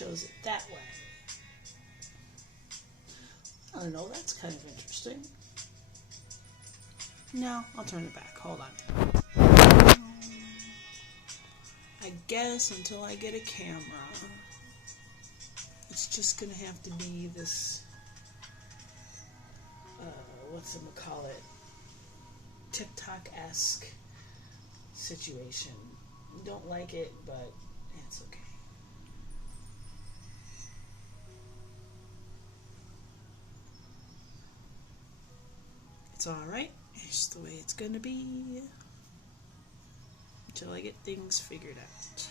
shows it that way. I don't know, that's kind of interesting. No, I'll turn it back. Hold on. I guess until I get a camera, it's just gonna have to be this, whatchamacallit, TikTok-esque situation. Don't like it, but it's okay. It's alright. It's the way it's gonna be until I get things figured out.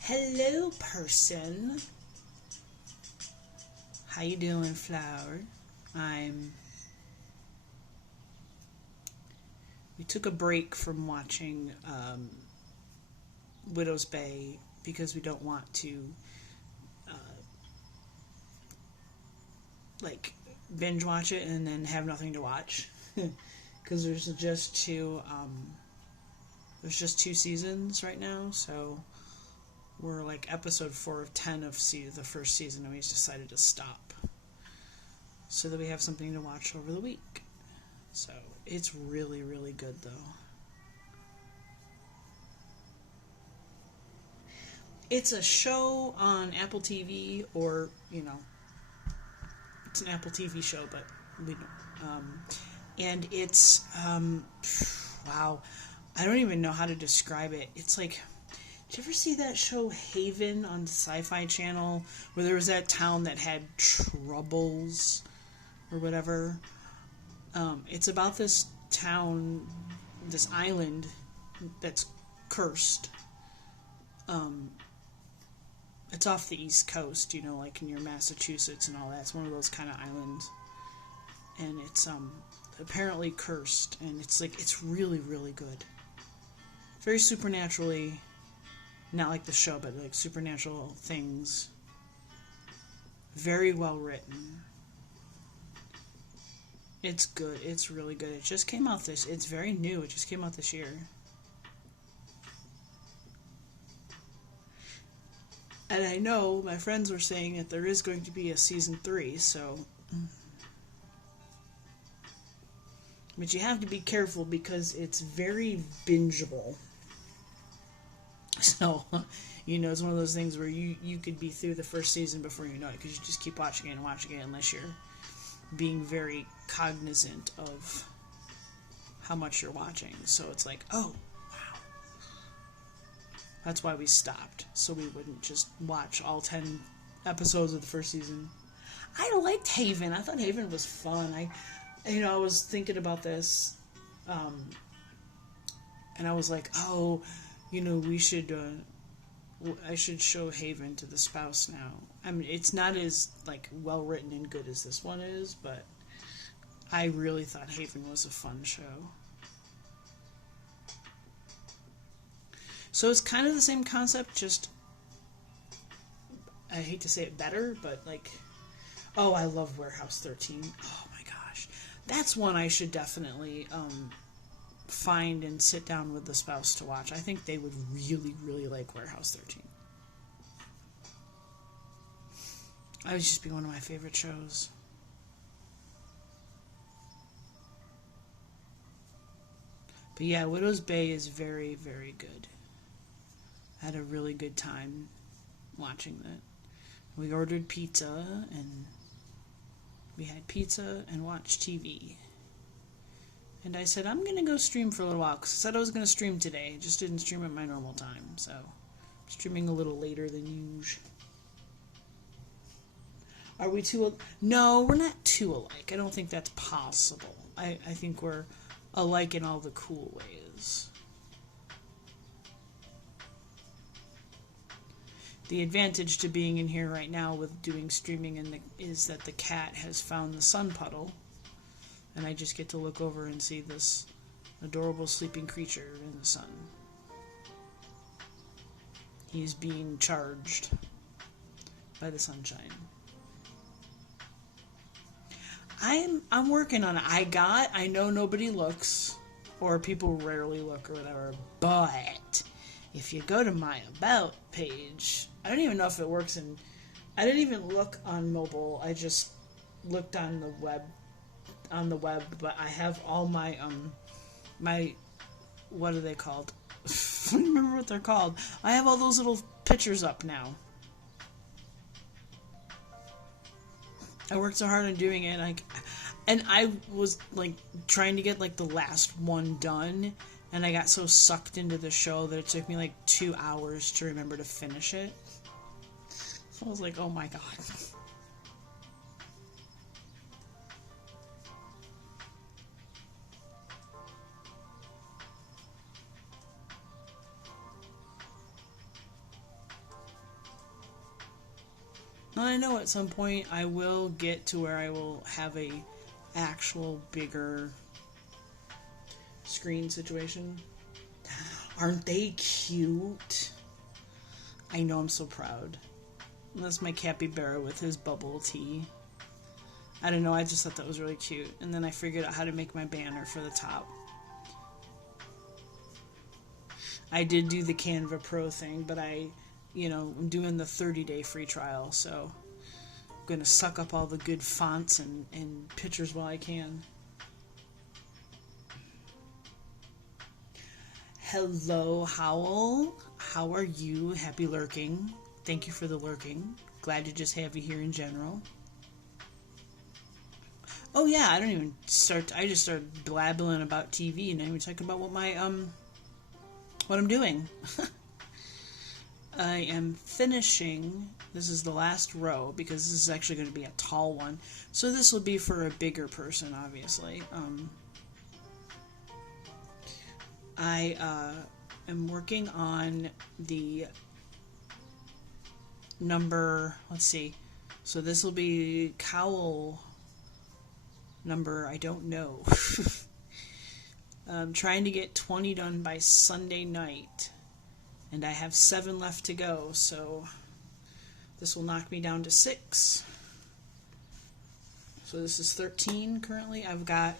Hello, person. How you doing, flower? We took a break from watching Widow's Bay because we don't want to binge watch it and then have nothing to watch because there's just two seasons right now, so we're like episode 4 of 10 of the first season, and we decided to stop so that we have something to watch over the week. So it's really, really good, though. It's a show on Apple TV, or, it's an Apple TV show, but we don't. And it's, wow, I don't even know how to describe it. It's like, did you ever see that show Haven on Sci-Fi Channel, where there was that town that had troubles, or whatever? It's about this town, this island that's cursed. It's off the East Coast, like near Massachusetts and all that. It's one of those kind of islands. And it's apparently cursed, and it's really, really good. Very supernaturally, not like the show, but like supernatural things. Very well written. It's good. It's really good. It just came out it's very new. It just came out this year. And I know my friends were saying that there is going to be a season 3, so. But you have to be careful because it's very bingeable. So, it's one of those things where you could be through the first season before you know it, because you just keep watching it and watching it unless you're being very cognizant of how much you're watching. So it's like, oh, wow. That's why we stopped, so we wouldn't just watch all 10 episodes of the first season. I liked Haven. I thought Haven was fun. I was thinking about this, and I was like, oh, we should, I should show Haven to the spouse now. I mean, it's not as, well written and good as this one is, but I really thought Haven was a fun show. So it's kind of the same concept, just, I hate to say it better, but, oh, I love Warehouse 13. Oh, my gosh. That's one I should definitely, find and sit down with the spouse to watch. I think they would really, really like Warehouse 13. That would just be one of my favorite shows. But yeah, Widow's Bay is very, very good. I had a really good time watching that. We ordered pizza, and we had pizza and watched TV. And I said, I'm going to go stream for a little while, because I said I was going to stream today. I just didn't stream at my normal time, so I'm streaming a little later than usual. Are we too... No, we're not too alike. I don't think that's possible. I think we're alike in all the cool ways. The advantage to being in here right now with doing streaming is that the cat has found the sun puddle, and I just get to look over and see this adorable sleeping creature in the sun. He's being charged by the sunshine. I'm working on it. I know nobody looks, or people rarely look or whatever, but if you go to my About page, I don't even know if it works I didn't even look on mobile. I just looked on the web, but I have all my what are they called? I don't remember what they're called. I have all those little pictures up now. I worked so hard on doing it, and I was like trying to get like the last one done, and I got so sucked into the show that it took me like 2 hours to remember to finish it. So I was like, oh my god. Now I know at some point I will get to where I will have a actual bigger screen situation. Aren't they cute? I know, I'm so proud. And that's my capybara with his bubble tea. I don't know, I just thought that was really cute. And then I figured out how to make my banner for the top. I did do the Canva Pro thing, but I'm doing the 30-day free trial, so I'm going to suck up all the good fonts and pictures while I can. Hello, Howl. How are you? Happy lurking. Thank you for the lurking. Glad to just have you here in general. Oh yeah, I just started blabbling about TV and I'm talking about what I'm doing. I am finishing, this is the last row, because this is actually going to be a tall one. So this will be for a bigger person, obviously. I am working on the number, let's see, so this will be cowl number, I don't know. I'm trying to get 20 done by Sunday night. And I have 7 left to go, so this will knock me down to 6. So this is 13 currently. I've got,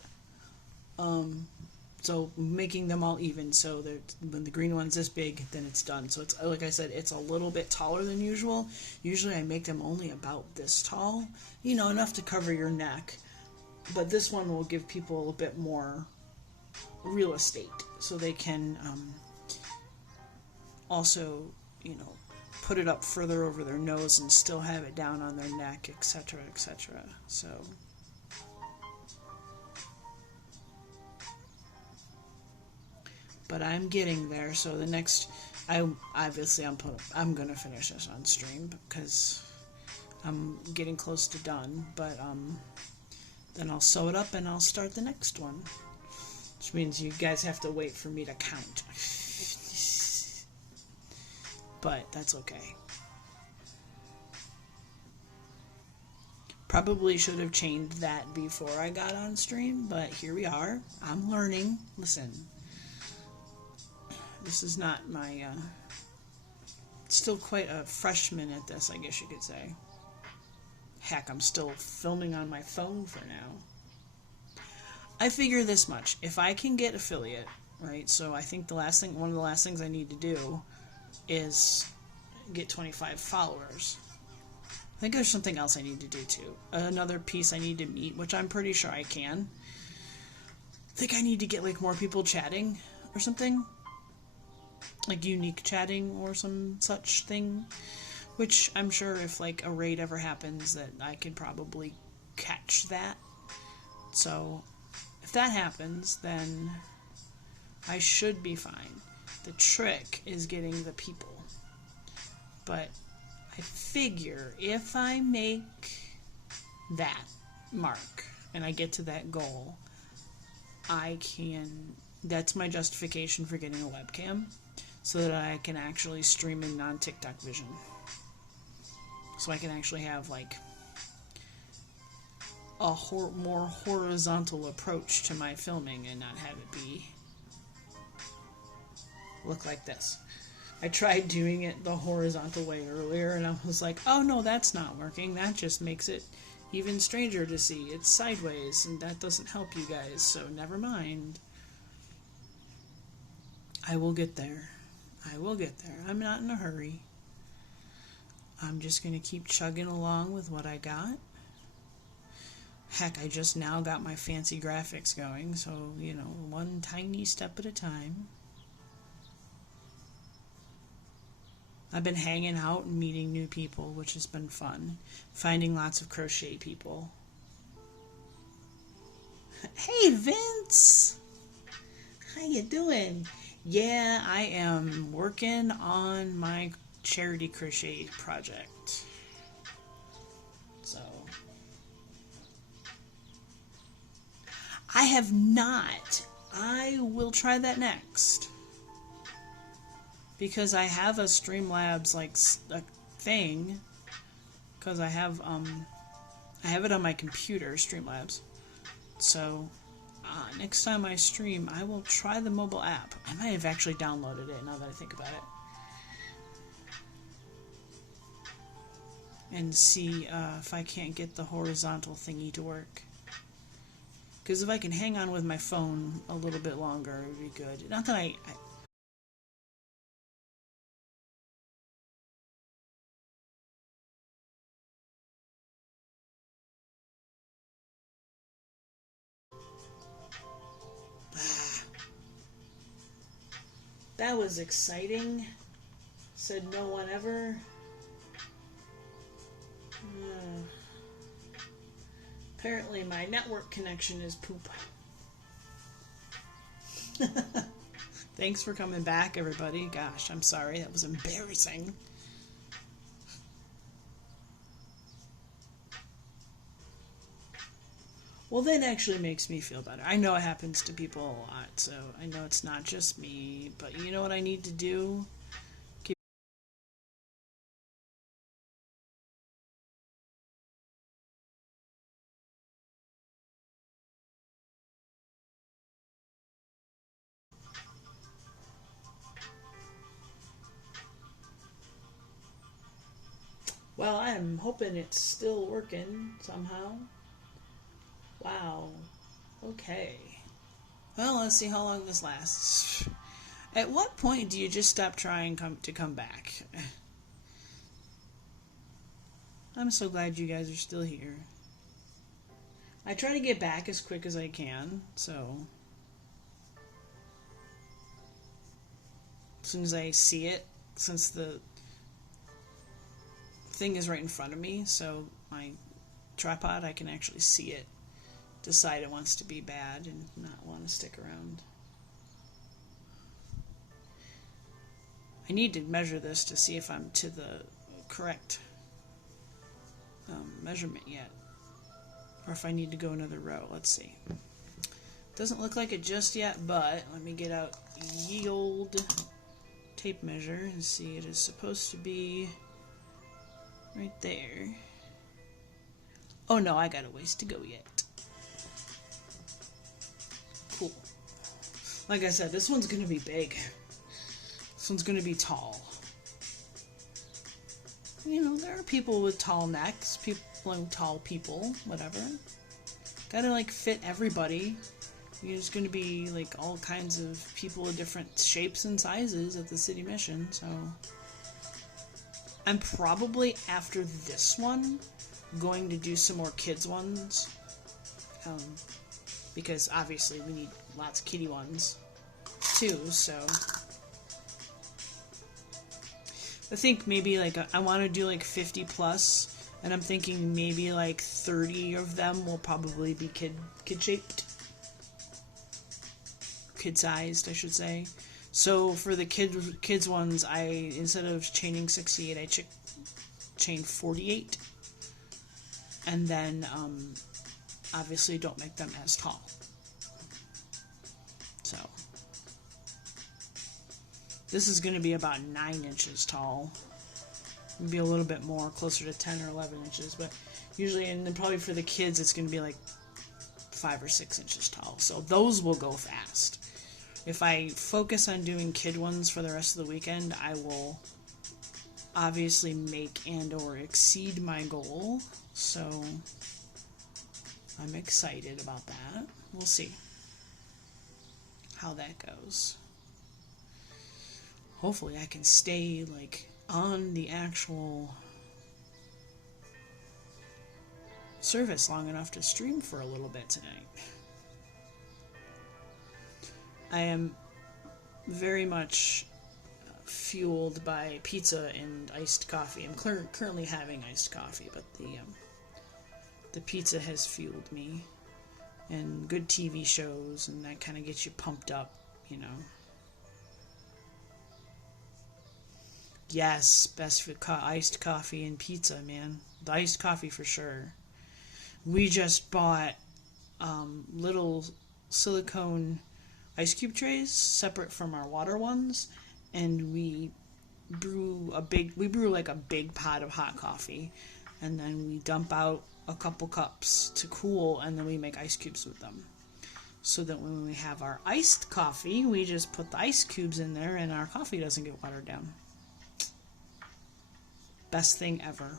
so making them all even, so when the green one's this big, then it's done. So it's, like I said, it's a little bit taller than usual. Usually I make them only about this tall, enough to cover your neck. But this one will give people a bit more real estate, so they can, also, put it up further over their nose and still have it down on their neck, etc., etc. So, but I'm getting there. So the next, I'm gonna finish this on stream because I'm getting close to done. But then I'll sew it up and I'll start the next one, which means you guys have to wait for me to count. But that's okay. Probably should have changed that before I got on stream, but here we are. I'm learning. Listen, this is not my, still quite a freshman at this, I guess you could say. Heck, I'm still filming on my phone for now. I figure this much. If I can get affiliate, right, so I think one of the last things I need to do is get 25 followers. I think there's something else I need to do too. Another piece I need to meet, which I'm pretty sure I can. I think I need to get like more people chatting or something. Like unique chatting or some such thing. Which I'm sure if like a raid ever happens that I could probably catch that. So if that happens, then I should be fine. The trick is getting the people. But I figure if I make that mark and I get to that goal, that's my justification for getting a webcam, so that I can actually stream in non-TikTok vision. So I can actually have like a more horizontal approach to my filming and not have it look like this. I tried doing it the horizontal way earlier, and I was like, oh no, that's not working. That just makes it even stranger to see. It's sideways, and that doesn't help you guys, so never mind. I will get there. I will get there. I'm not in a hurry. I'm just going to keep chugging along with what I got. Heck, I just now got my fancy graphics going, so, you know, one tiny step at a time. I've been hanging out and meeting new people, which has been fun. Finding lots of crochet people. Hey, Vince! How you doing? Yeah, I am working on my charity crochet project. So, I have not. I will try that next. Because I have a Streamlabs like a thing. Because I have it on my computer, Streamlabs. So next time I stream, I will try the mobile app. I might have actually downloaded it now that I think about it. And see if I can't get the horizontal thingy to work. Because if I can hang on with my phone a little bit longer, it would be good. Not that I That was exciting. Said no one ever. Apparently my network connection is poop. Thanks for coming back, everybody. Gosh, I'm sorry. That was embarrassing. Well, that actually makes me feel better. I know it happens to people a lot, so I know it's not just me, but you know what I need to do? Well, I'm hoping it's still working somehow. Wow. Okay. Well, let's see how long this lasts. At what point do you just stop trying to come back? I'm so glad you guys are still here. I try to get back as quick as I can, so as soon as I see it, since the thing is right in front of me, so my tripod, I can actually see it, decide it wants to be bad and not want to stick around. I need to measure this to see if I'm to the correct measurement yet, or if I need to go another row. Let's see. Doesn't look like it just yet, but let me get out ye old tape measure and see. It is supposed to be right there. Oh no, I got a ways to go yet. Cool. Like I said, this one's gonna be big. This one's gonna be tall. You know, there are people with tall necks, tall people, whatever. Gotta like fit everybody. There's gonna be like all kinds of people of different shapes and sizes at the city mission, so I'm probably after this one going to do some more kids ones, because obviously we need lots of kitty ones too, so I think maybe like I want to do like 50 plus, and I'm thinking maybe like 30 of them will probably be kid shaped, kid sized, I should say. So for the kids ones, I, instead of chaining 68, I chain 48, and then obviously don't make them as tall. So this is going to be about 9 inches tall. Maybe a little bit more, closer to 10 or 11 inches, but usually, and then probably for the kids, it's going to be like 5 or 6 inches tall. So those will go fast. If I focus on doing kid ones for the rest of the weekend, I will obviously make and or exceed my goal. So I'm excited about that. We'll see how that goes. Hopefully I can stay like on the actual service long enough to stream for a little bit tonight. I am very much fueled by pizza and iced coffee. I'm currently having iced coffee, but the pizza has fueled me, and good TV shows, and that kind of gets you pumped up, you know. Yes, best for iced coffee and pizza, man. The iced coffee for sure. We just bought little silicone ice cube trays separate from our water ones, and we brew like a big pot of hot coffee, and then we dump out a couple cups to cool, and then we make ice cubes with them. So that when we have our iced coffee, we just put the ice cubes in there and our coffee doesn't get watered down. Best thing ever.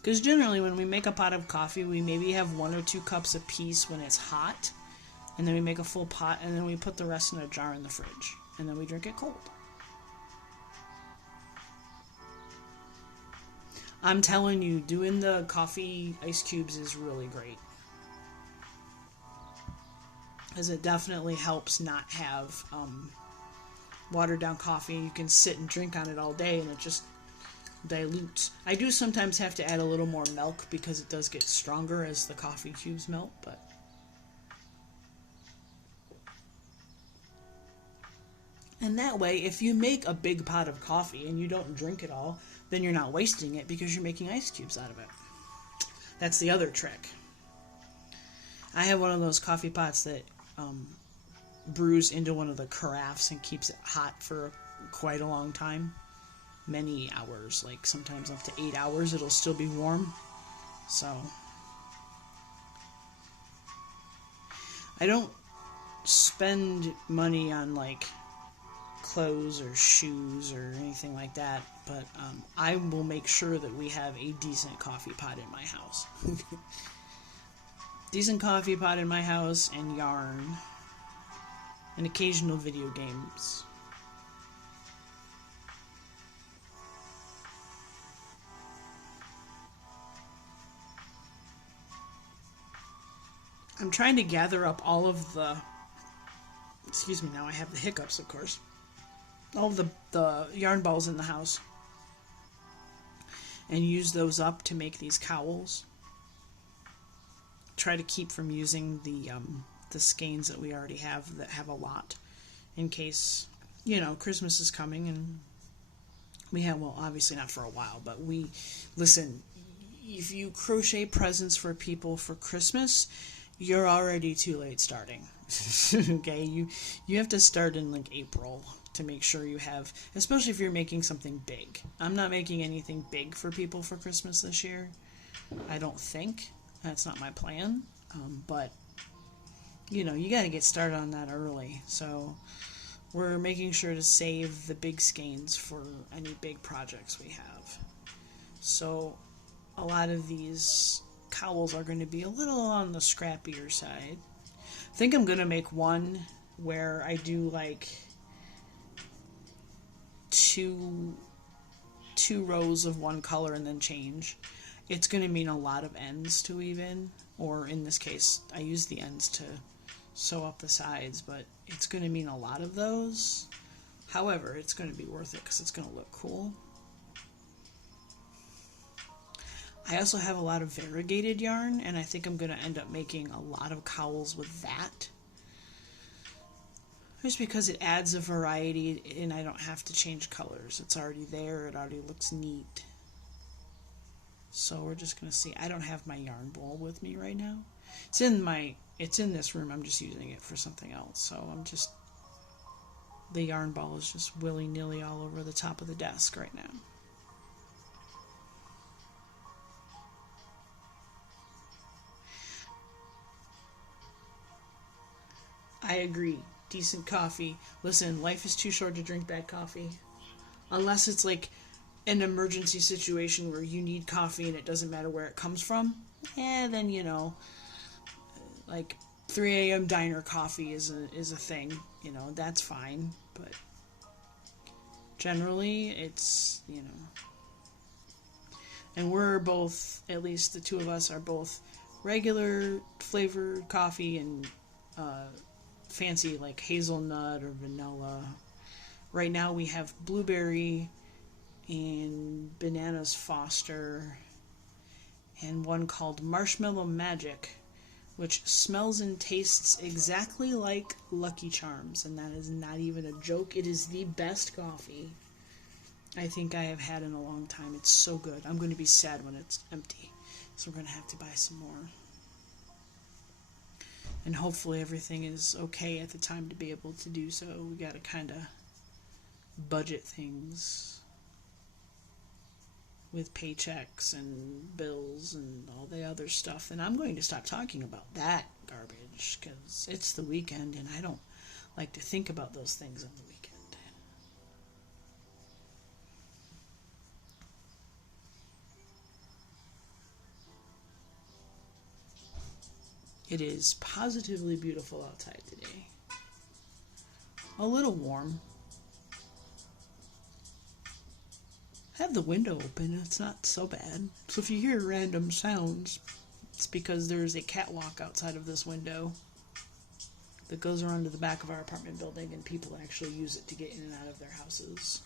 Because generally when we make a pot of coffee, we maybe have 1 or 2 cups apiece when it's hot, and then we make a full pot, and then we put the rest in a jar in the fridge, and then we drink it cold. I'm telling you, doing the coffee ice cubes is really great. As it definitely helps not have watered down coffee. You can sit and drink on it all day, and it just dilutes. I do sometimes have to add a little more milk because it does get stronger as the coffee cubes melt, but and that way, if you make a big pot of coffee and you don't drink it all, then you're not wasting it because you're making ice cubes out of it. That's the other trick. I have one of those coffee pots that brews into one of the carafes and keeps it hot for quite a long time. Many hours, like sometimes up to 8 hours, it'll still be warm. So I don't spend money on like clothes or shoes or anything like that, but I will make sure that we have a decent coffee pot in my house. Decent coffee pot in my house, and yarn, and occasional video games. I'm trying to gather up all of the, excuse me, now I have the hiccups, of course, all of the yarn balls in the house, and use those up to make these cowls. Try to keep from using the skeins that we already have that have a lot, in case, you know, Christmas is coming, and we have, well, obviously not for a while, but listen, if you crochet presents for people for Christmas, you're already too late starting. Okay, you have to start in like April to make sure you have, especially if you're making something big. I'm not making anything big for people for Christmas this year. I don't think. That's not my plan. But, you know, you got to get started on that early. So we're making sure to save the big skeins for any big projects we have. So a lot of these cowls are going to be a little on the scrappier side. I think I'm going to make one where I do like two rows of one color and then change. It's going to mean a lot of ends to weave in, or in this case I use the ends to sew up the sides, but it's going to mean a lot of those. However, it's going to be worth it because it's going to look cool. I also have a lot of variegated yarn, and I think I'm going to end up making a lot of cowls with that. Just because it adds a variety, and I don't have to change colors. It's already there. It already looks neat. So we're just going to see. I don't have my yarn bowl with me right now. It's in this room. I'm just using it for something else. So the yarn ball is just willy-nilly all over the top of the desk right now. I agree. Decent coffee. Listen, life is too short to drink bad coffee. Unless it's like an emergency situation where you need coffee and it doesn't matter where it comes from. Then, you know, like 3 a.m. diner coffee is a thing. You know, that's fine. But generally, it's, you know. And we're both, at least the two of us, are both regular flavored coffee and fancy like hazelnut or vanilla. Right now we have blueberry and bananas Foster and one called Marshmallow Magic, which smells and tastes exactly like Lucky Charms, and that is not even a joke. It is the best coffee I think I have had in a long time. It's so good. I'm going to be sad when it's empty, so we're going to have to buy some more. And hopefully everything is okay at the time to be able to do so. We got to kind of budget things with paychecks and bills and all the other stuff. And I'm going to stop talking about that garbage because it's the weekend and I don't like to think about those things on the weekend. It is positively beautiful outside today. A little warm. I have the window open. It's not so bad. So if you hear random sounds, it's because there's a catwalk outside of this window that goes around to the back of our apartment building, and people actually use it to get in and out of their houses,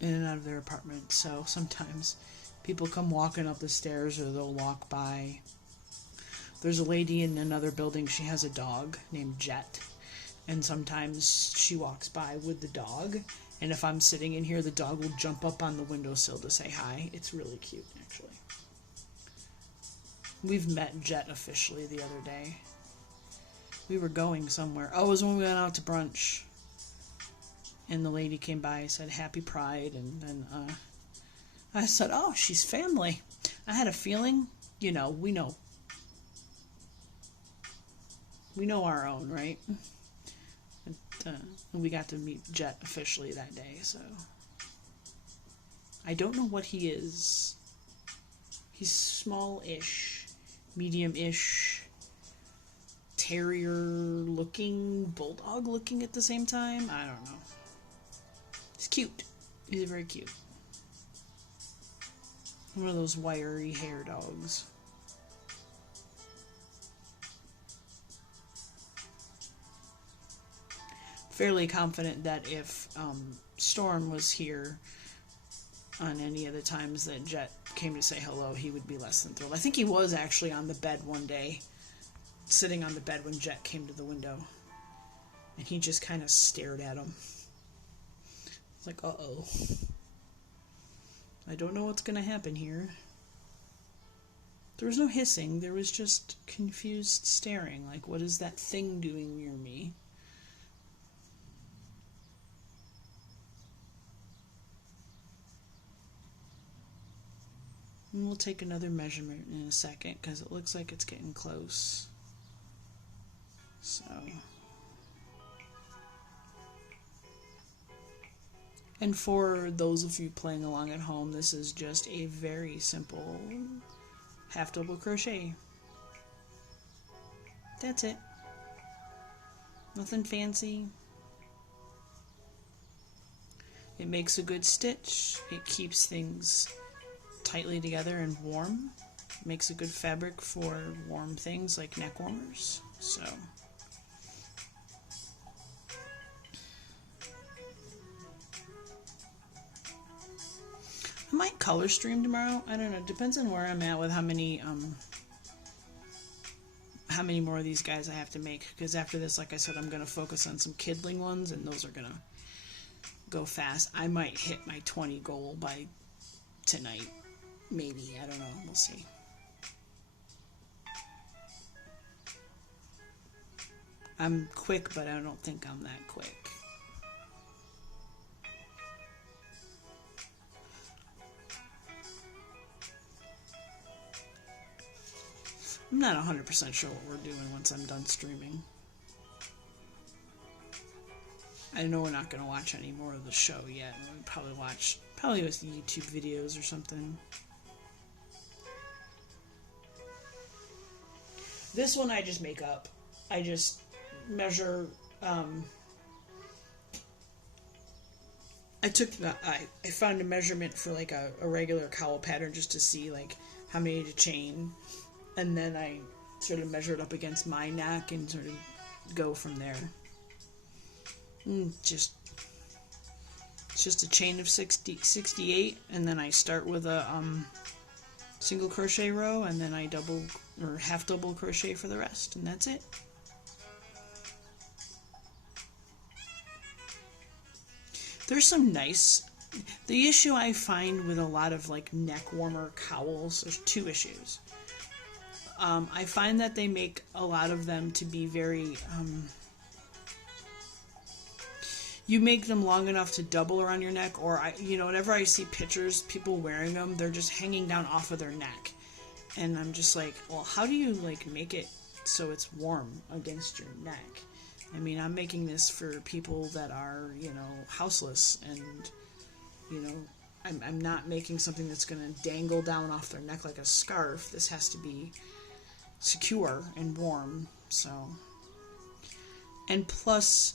in and out of their apartments. So sometimes people come walking up the stairs, or they'll walk by. There's a lady in another building. She has a dog named Jet, and sometimes she walks by with the dog, and if I'm sitting in here, the dog will jump up on the windowsill to say hi. It's really cute, actually. We've met Jet officially the other day. We were going somewhere. Oh, it was when we went out to brunch, and the lady came by and said Happy Pride, and then I said, oh, she's family. I had a feeling, you know, we know our own, right? But, we got to meet Jet officially that day, so I don't know what he is. He's small-ish, medium-ish, terrier-looking, bulldog-looking at the same time. I don't know. He's cute. He's very cute. One of those wiry hair dogs. Fairly confident that if Storm was here on any of the times that Jet came to say hello, he would be less than thrilled. I think he was actually on the bed one day, sitting on the bed when Jet came to the window, and he just kind of stared at him. It's like, uh-oh. I don't know what's going to happen here. There was no hissing, there was just confused staring, like, what is that thing doing near me? And we'll take another measurement in a second because it looks like it's getting close. So, and for those of you playing along at home, this is just a very simple half double crochet. That's it. Nothing fancy. It makes a good stitch. It keeps things tightly together and warm. Makes a good fabric for warm things like neck warmers. So I might color stream tomorrow. I don't know. Depends on where I'm at with how many more of these guys I have to make. Because after this, like I said, I'm gonna focus on some kidling ones, and those are gonna go fast. I might hit my 20 goal by tonight. Maybe. I don't know. We'll see. I'm quick, but I don't think I'm that quick. I'm not 100% sure what we're doing once I'm done streaming. I know we're not going to watch any more of the show yet. We'll probably with YouTube videos or something. This one I just make up. I just measure, I found a measurement for like a regular cowl pattern just to see like how many to chain, and then I sort of measure it up against my neck and sort of go from there. It's just a chain of 68, and then I start with a single crochet row, and then I double or half double crochet for the rest, and that's it. There's some nice... The issue I find with a lot of like neck warmer cowls, there's two issues. I find that they make a lot of them to be very... you make them long enough to double around your neck, or whenever I see pictures, people wearing them, they're just hanging down off of their neck. And I'm just like, well, how do you like make it so it's warm against your neck? I mean, I'm making this for people that are, houseless, and, I'm not making something that's going to dangle down off their neck like a scarf. This has to be secure and warm, so. And plus,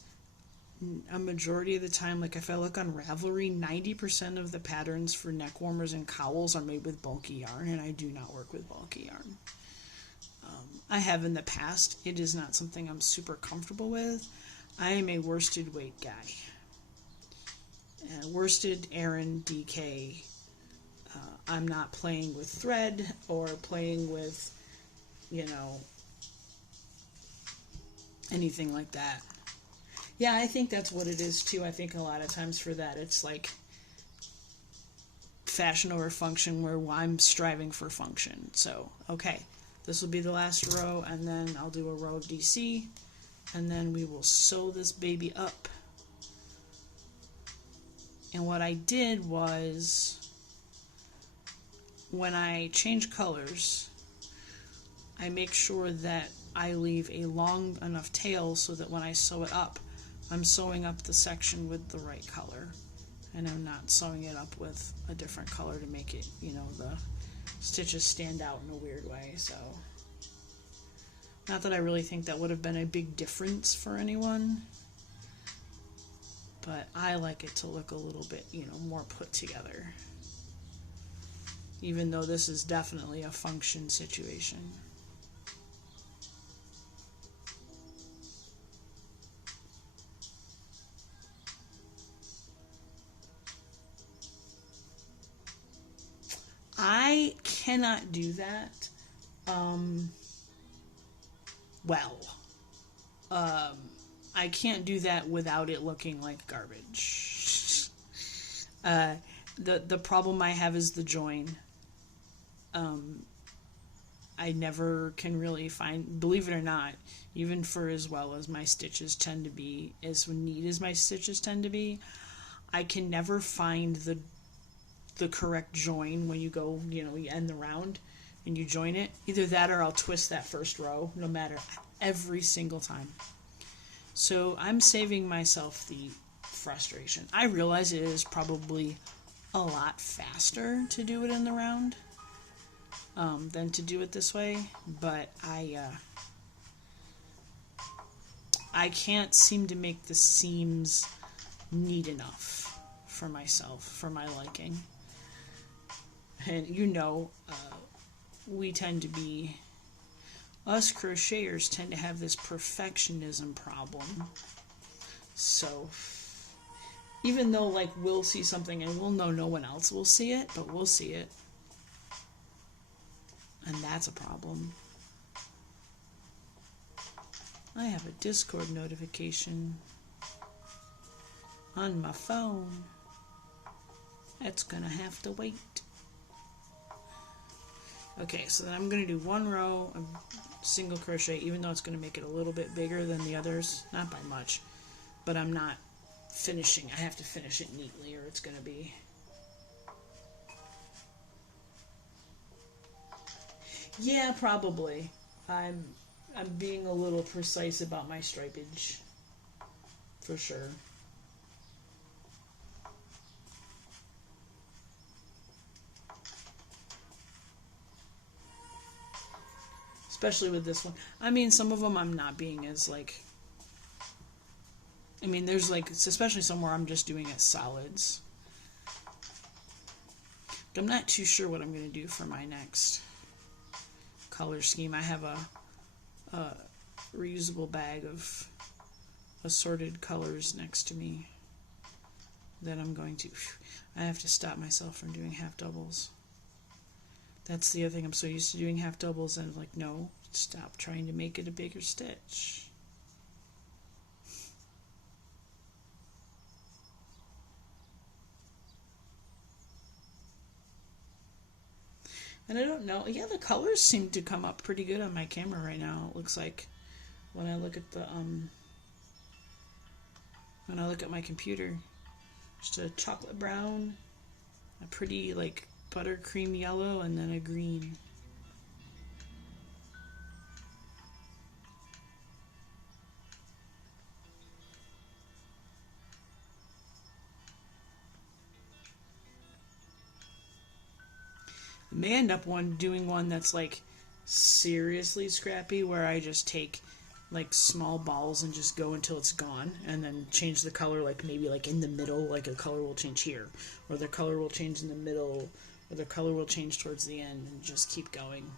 a majority of the time, like if I look on Ravelry, 90% of the patterns for neck warmers and cowls are made with bulky yarn, and I do not work with bulky yarn. I have in the past. It is not something I'm super comfortable with. I am a worsted weight guy. Worsted, Aran, DK. I'm not playing with thread or playing with, anything like that. Yeah, I think that's what it is too. I think a lot of times for that it's like fashion over function, where I'm striving for function. So, okay, this will be the last row, and then I'll do a row of DC, and then we will sew this baby up. And what I did was, when I change colors, I make sure that I leave a long enough tail so that when I sew it up, I'm sewing up the section with the right color, and I'm not sewing it up with a different color to make it, the stitches stand out in a weird way. So, not that I really think that would have been a big difference for anyone, but I like it to look a little bit, more put together, even though this is definitely a function situation. I cannot do that well. I can't do that without it looking like garbage. The problem I have is the join. I never can really find, believe it or not, even for as well as my stitches tend to be, as neat as my stitches tend to be, I can never find the correct join when you go, you end the round and you join it. Either that or I'll twist that first row, no matter, every single time. So I'm saving myself the frustration. I realize it is probably a lot faster to do it in the round than to do it this way, but I can't seem to make the seams neat enough for myself, for my liking. And we tend to be, us crocheters tend to have this perfectionism problem. So, even though, like, we'll see something and we'll know no one else will see it, but we'll see it. And that's a problem. I have a Discord notification on my phone. That's gonna have to wait. Okay, so then I'm going to do one row of single crochet, even though it's going to make it a little bit bigger than the others. Not by much, but I'm not finishing. I have to finish it neatly or it's going to be... Yeah, probably. I'm being a little precise about my stripage, for sure. Especially with this one. I mean, some of them I'm not being as like... I mean, there's like, especially somewhere I'm just doing it solids. I'm not too sure what I'm going to do for my next color scheme. I have a reusable bag of assorted colors next to me that I'm going to... I have to stop myself from doing half doubles. That's the other thing. I'm so used to doing half doubles, and I'm like, no, stop trying to make it a bigger stitch. And I don't know. Yeah, the colors seem to come up pretty good on my camera right now. It looks like when I look at the when I look at my computer, just a chocolate brown, a pretty like buttercream yellow, and then a green. I may end up doing one that's like seriously scrappy, where I just take like small balls and just go until it's gone, and then change the color, like maybe like in the middle, like a color will change here, or the color will change in the middle, or the color will change towards the end, and just keep going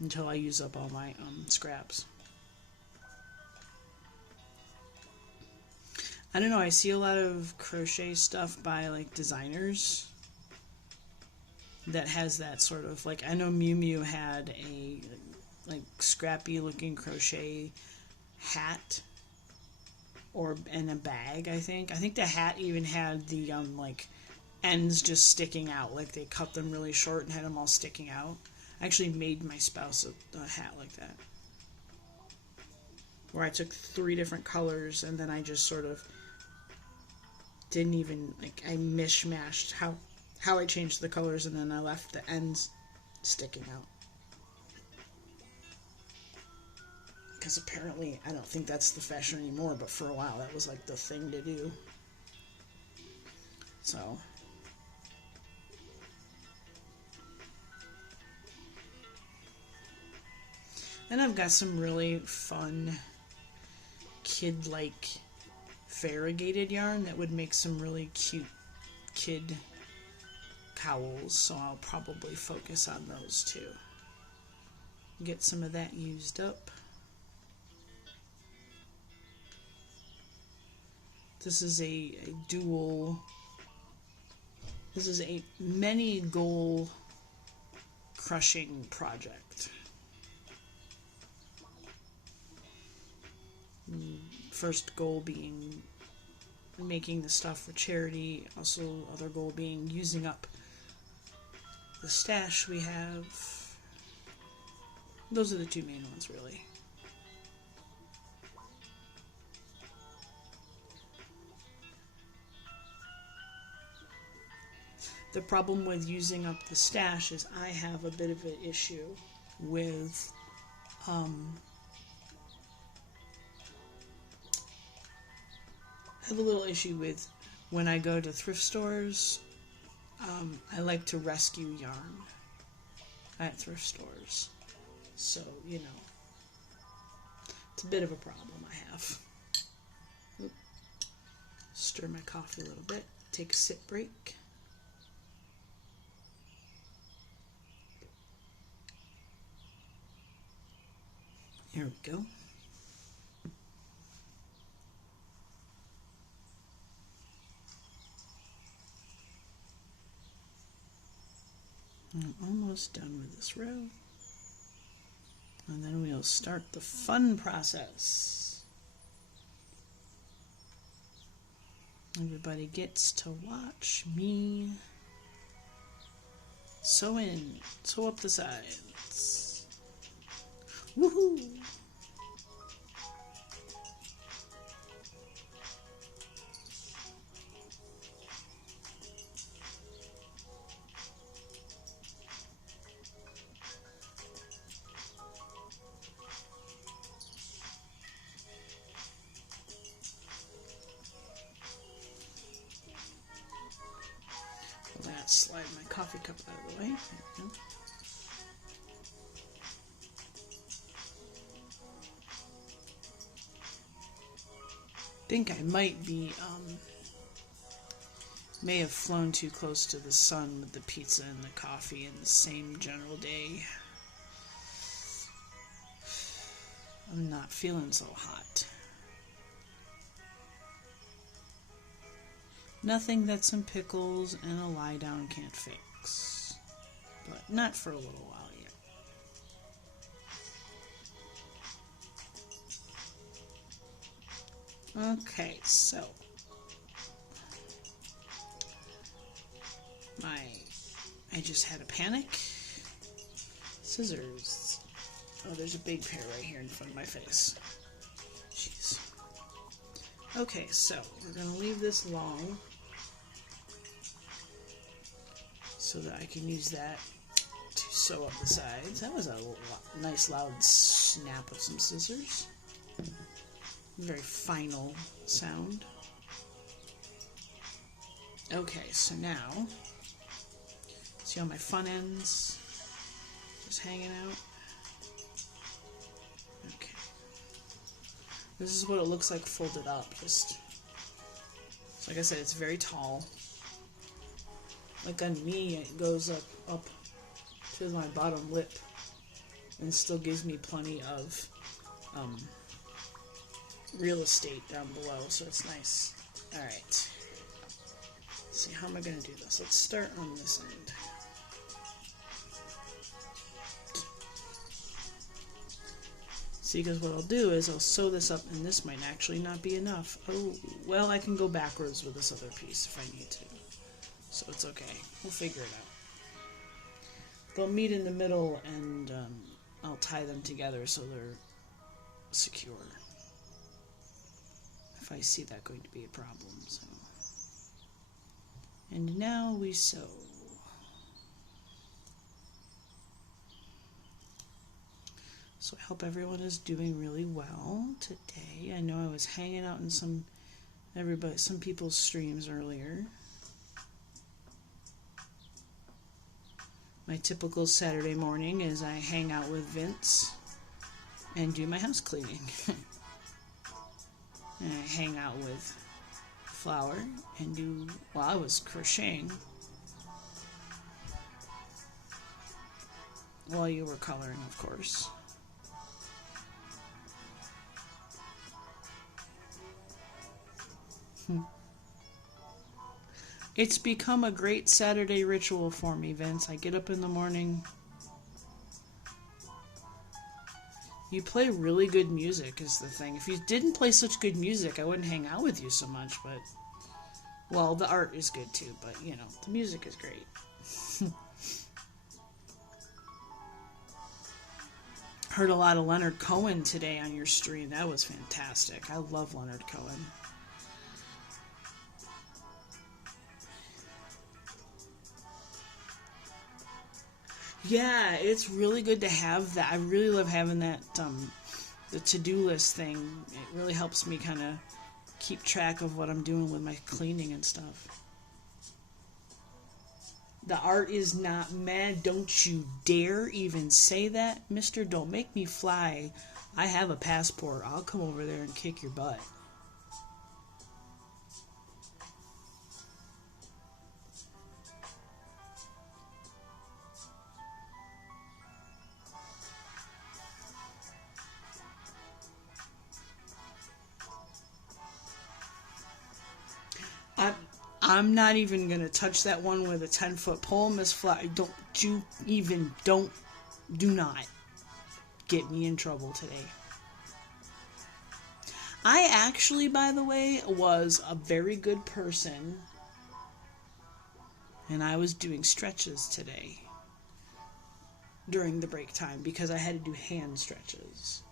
until I use up all my scraps. I don't know, I see a lot of crochet stuff by like designers that has that sort of, like, I know Mew Mew had a like scrappy looking crochet hat and a bag. I think the hat even had the like ends just sticking out, like they cut them really short and had them all sticking out. I actually made my spouse a hat like that, where I took 3 different colors and then I just sort of didn't even, like, I mishmashed how I changed the colors, and then I left the ends sticking out. Because apparently, I don't think that's the fashion anymore, but for a while that was like the thing to do. So... and I've got some really fun kid-like variegated yarn that would make some really cute kid cowls, so I'll probably focus on those too. Get some of that used up. This is a many goal crushing project. First goal being making the stuff for charity, also other goal being using up the stash we have. Those are the 2 main ones, really. The problem with using up the stash is I have a bit of an issue with I have a little issue with when I go to thrift stores. I like to rescue yarn at thrift stores. So, you know, it's a bit of a problem I have. Oop. Stir my coffee a little bit. Take a sip break. Here we go. I'm almost done with this row. And then we'll start the fun process. Everybody gets to watch me sew up the sides. Woohoo! slide my coffee cup out of the way. There we go. I think I might be, may have flown too close to the sun with the pizza and the coffee in the same general day. I'm not feeling so hot. Nothing that some pickles and a lie down can't fix. But not for a little while yet. Okay, so I just had a panic. Scissors. Oh, there's a big pair right here in front of my face. Jeez. Okay, so we're going to leave this long so that I can use that to sew up the sides. That was a nice loud snap of some scissors. Very final sound. Okay, so now, see all my fun ends just hanging out? Okay. This is what it looks like folded up. Just, so like I said, it's very tall. Like on me, it goes up to my bottom lip and still gives me plenty of real estate down below, so it's nice. Alright. Let's see, how am I going to do this? Let's start on this end. See, because what I'll do is I'll sew this up, and this might actually not be enough. Oh, well, I can go backwards with this other piece if I need to. So it's okay. We'll figure it out. They'll meet in the middle, and I'll tie them together so they're secure. If I see that going to be a problem, so. And now we sew. So I hope everyone is doing really well today. I know I was hanging out in some people's streams earlier. My typical Saturday morning is I hang out with Vince and do my house cleaning. And I hang out with Flower and do, well, I was crocheting while you were coloring, of course. It's become a great Saturday ritual for me, Vince. I get up in the morning. You play really good music is the thing. If you didn't play such good music, I wouldn't hang out with you so much, but... Well, the art is good too, but, you know, the music is great. Heard a lot of Leonard Cohen today on your stream. That was fantastic. I love Leonard Cohen. Yeah, it's really good to have that. I really love having that, the to-do list thing. It really helps me kind of keep track of what I'm doing with my cleaning and stuff. The art is not mad. Don't you dare even say that, mister. Don't make me fly. I have a passport. I'll come over there and kick your butt. I'm not even going to touch that one with a 10-foot pole, Miss Fly. Do not get me in trouble today. I actually, by the way, was a very good person, and I was doing stretches today during the break time because I had to do hand stretches.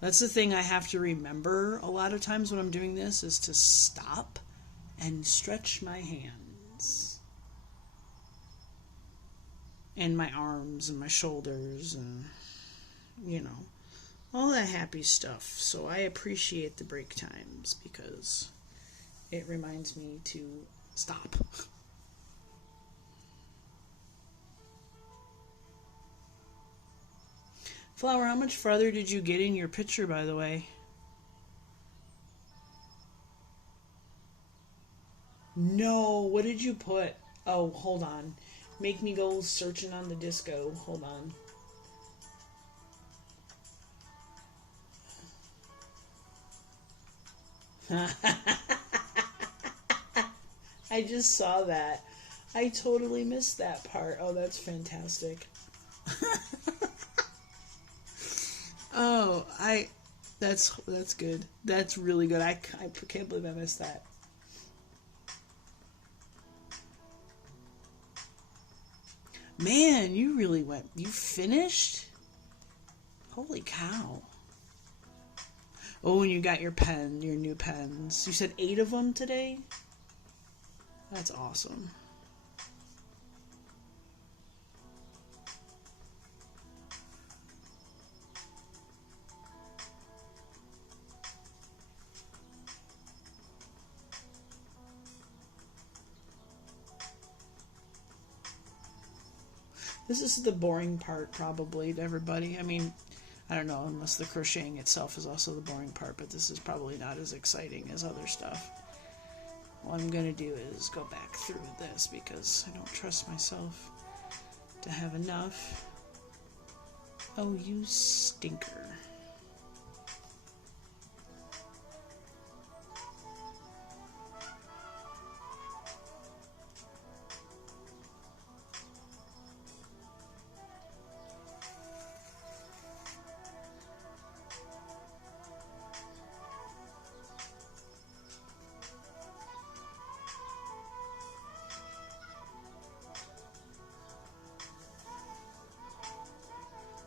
That's the thing I have to remember a lot of times when I'm doing this, is to stop and stretch my hands and my arms and my shoulders and, you know, all that happy stuff. So I appreciate the break times because it reminds me to stop. Flower, how much farther did you get in your picture, by the way? No, what did you put? Oh, hold on. Make me go searching on the disco. Hold on. I just saw that. I totally missed that part. Oh, that's fantastic. Oh, that's good. That's really good. I can't believe I missed that. Man, you really went. You finished? Holy cow. Oh, and you got your new pens. You said 8 of them today? That's awesome. This is the boring part, probably, to everybody. I mean, I don't know, unless the crocheting itself is also the boring part, but this is probably not as exciting as other stuff. What I'm going to do is go back through this because I don't trust myself to have enough. Oh, you stinker.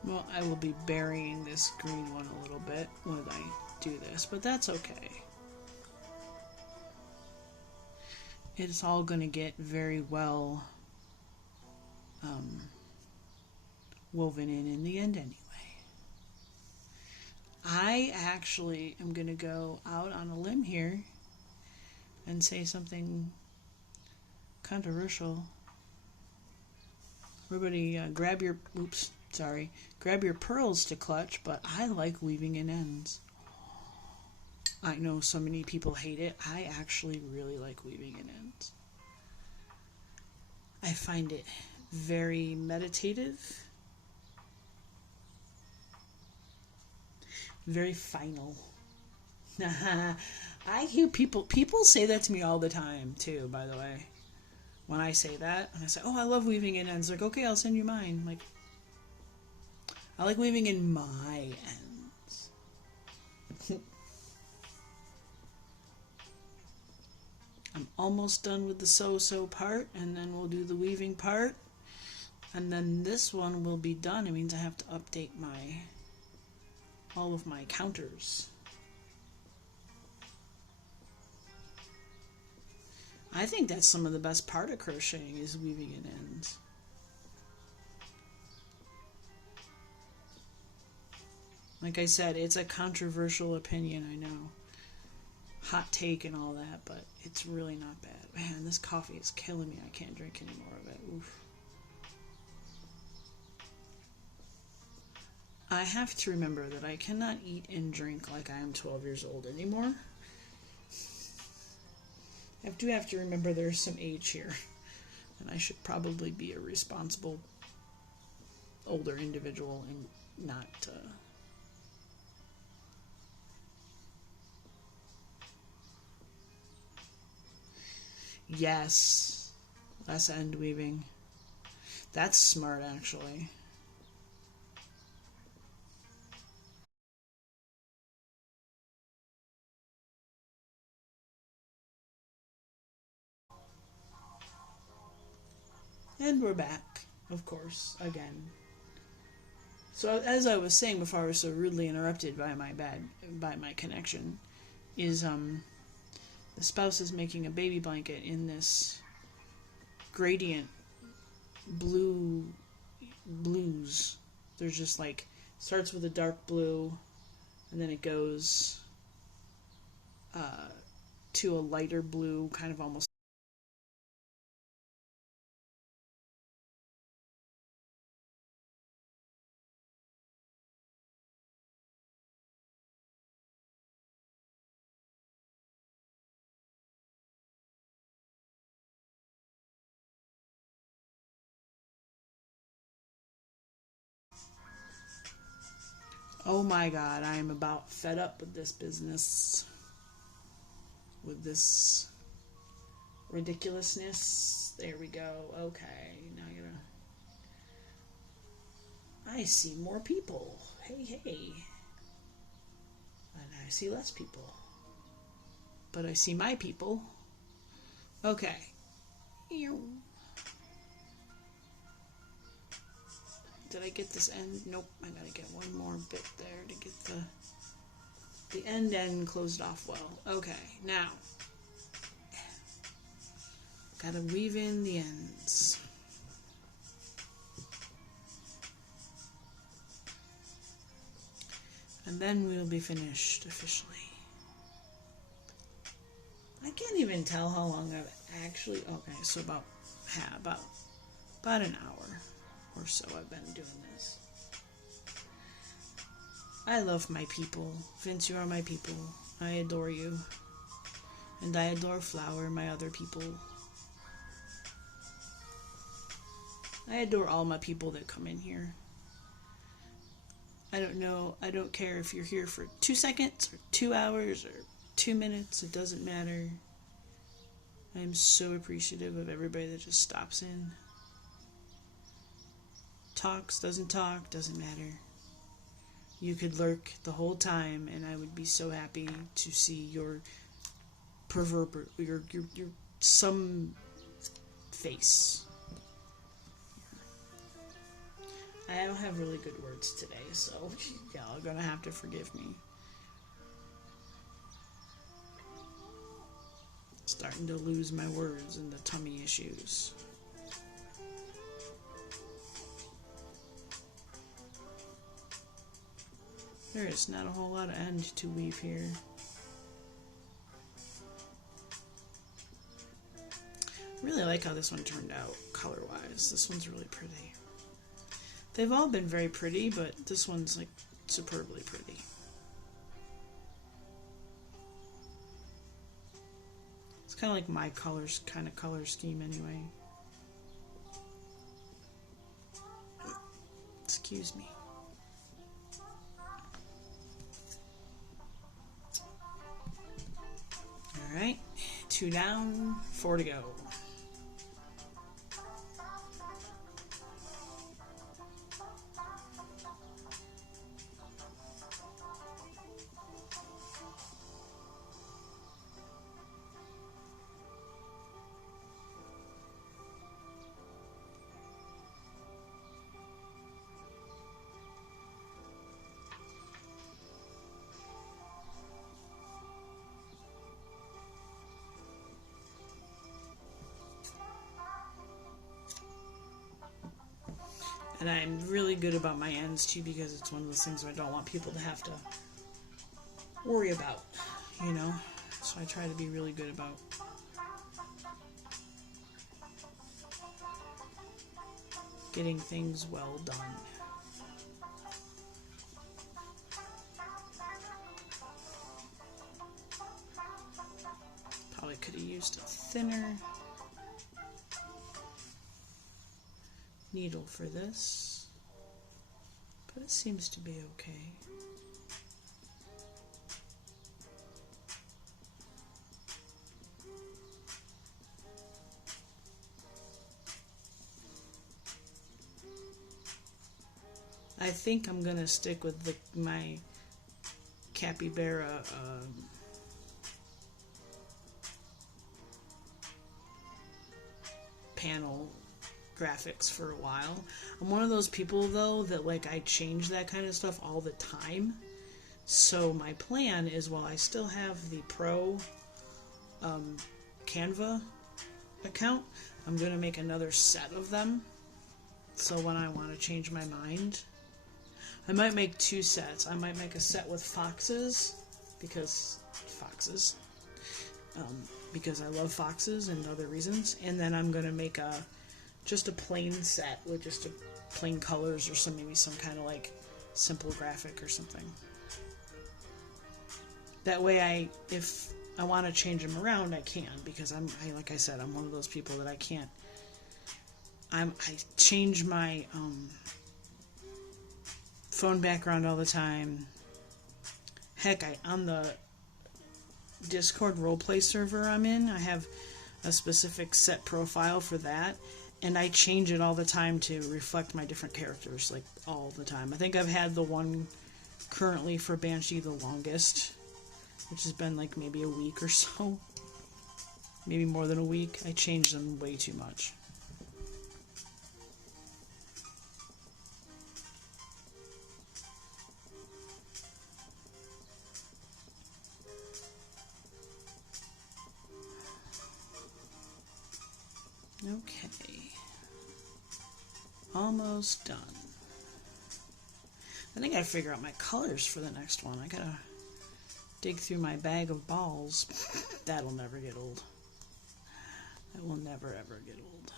Well, I will be burying this green one a little bit when I do this, but that's okay. It's all going to get very well woven in the end anyway. I actually am going to go out on a limb here and say something controversial. Everybody grab your pearls to clutch, but I like weaving in ends. I know so many people hate it. I actually really like weaving in ends. I find it very meditative, very final. I hear people say that to me all the time too, by the way. When I say that, and I say, "Oh, I love weaving in ends." Like, "Okay, I'll send you mine." Like, I like weaving in my ends. I'm almost done with the sew part, and then we'll do the weaving part, and then this one will be done. It means I have to update all of my counters. I think that's some of the best part of crocheting is weaving in ends. Like I said, it's a controversial opinion, I know. Hot take and all that, but it's really not bad. Man, this coffee is killing me. I can't drink any more of it. Oof. I have to remember that I cannot eat and drink like I am 12 years old anymore. I do have to remember there's some age here, and I should probably be a responsible older individual and not. Yes, less end weaving. That's smart, actually. And we're back, of course, again. So as I was saying before, I was so rudely interrupted by my connection. Is the spouse is making a baby blanket in this gradient blues. There's just like starts with a dark blue, and then it goes to a lighter blue, kind of almost Oh my god, I am about fed up with this business. With this ridiculousness. There we go. Okay, now I see more people. Hey, hey. And I see less people. But I see my people. Okay. Did I get this end? Nope. I gotta get one more bit there to get the end closed off well. Okay, now gotta weave in the ends. And then we'll be finished officially. I can't even tell how long I've actually, okay, so about an hour or so I've been doing this. I love my people. Vince, you are my people. I adore you. And I adore Flower, my other people. I adore all my people that come in here. I don't know, I don't care if you're here for 2 seconds or 2 hours or 2 minutes, it doesn't matter. I am so appreciative of everybody that just stops in. Talks, doesn't talk, doesn't matter. You could lurk the whole time and I would be so happy to see your some face. I don't have really good words today, so y'all are gonna have to forgive me. Starting to lose my words and the tummy issues. There is not a whole lot of end to weave here. I really like how this one turned out color-wise. This one's really pretty. They've all been very pretty, but this one's like superbly pretty. It's kind of like my kind of color scheme anyway. Excuse me. Alright, 2 down, 4 to go. And I'm really good about my ends too, because it's one of those things where I don't want people to have to worry about, you know? So I try to be really good about getting things well done. Probably could have used a thinner needle for this, but it seems to be okay. I think I'm gonna stick with my capybara panel graphics for a while. I'm one of those people though that like I change that kind of stuff all the time. So my plan is, while I still have the Pro Canva account, I'm going to make another set of them. So when I want to change my mind, I might make 2 sets. I might make a set with foxes, because I love foxes and other reasons. And then I'm going to make just a plain set with just plain colors, or maybe some kind of like simple graphic or something. That way if I want to change them around, I can, because like I said, I'm one of those people that I can't. I change my phone background all the time. Heck, on the Discord roleplay server I'm in, I have a specific set profile for that, and I change it all the time to reflect my different characters, like all the time. I think I've had the one currently for Banshee the longest, which has been like maybe a week or so. Maybe more than a week. I change them way too much. Okay. Almost done. I think I gotta figure out my colors for the next one. I gotta dig through my bag of balls. That'll never get old. That will never ever get old.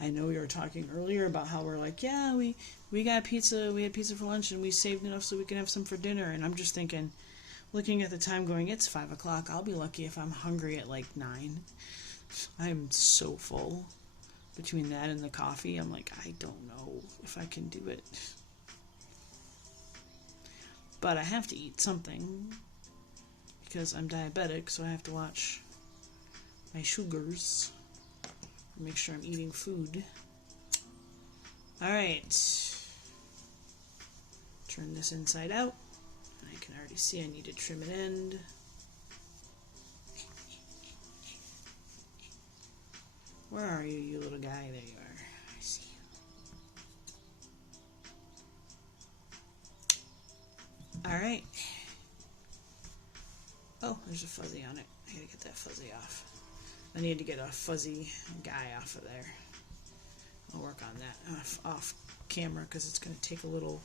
I know we were talking earlier about how we're like, yeah, we got pizza, we had pizza for lunch, and we saved enough so we can have some for dinner. And I'm just thinking, looking at the time going, it's 5 o'clock. I'll be lucky if I'm hungry at like 9. I'm so full. Between that and the coffee, I'm like, I don't know if I can do it. But I have to eat something because I'm diabetic, so I have to watch my sugars. Make sure I'm eating food. Alright. Turn this inside out. I can already see I need to trim an end. Where are you, you little guy? There you are. I see you. Alright. Oh, there's a fuzzy on it. I gotta get that fuzzy off. I need to get a fuzzy guy off of there. I'll work on that off camera because it's going to take a little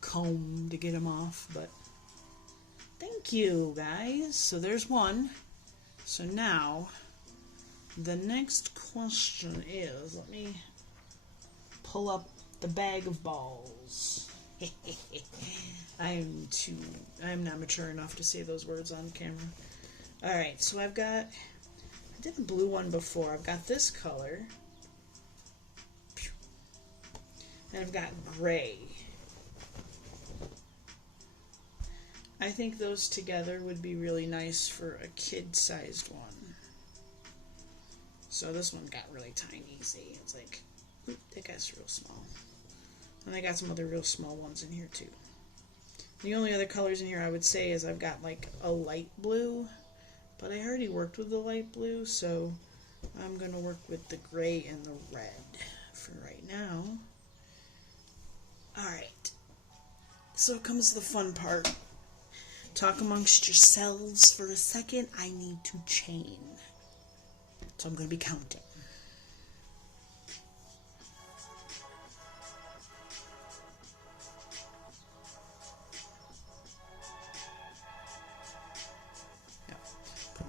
comb to get him off. But thank you, guys. So there's one. So now the next question is, let me pull up the bag of balls. I'm not mature enough to say those words on camera. Alright, so I did the blue one before. I've got this color. And I've got gray. I think those together would be really nice for a kid-sized one. So this one got really tiny, see? It's like, oop, that guy's real small. And I got some other real small ones in here too. The only other colors in here I would say is I've got like a light blue. But I already worked with the light blue, so I'm going to work with the gray and the red for right now. Alright, so comes the fun part. Talk amongst yourselves for a second. I need to chain. So I'm going to be counting.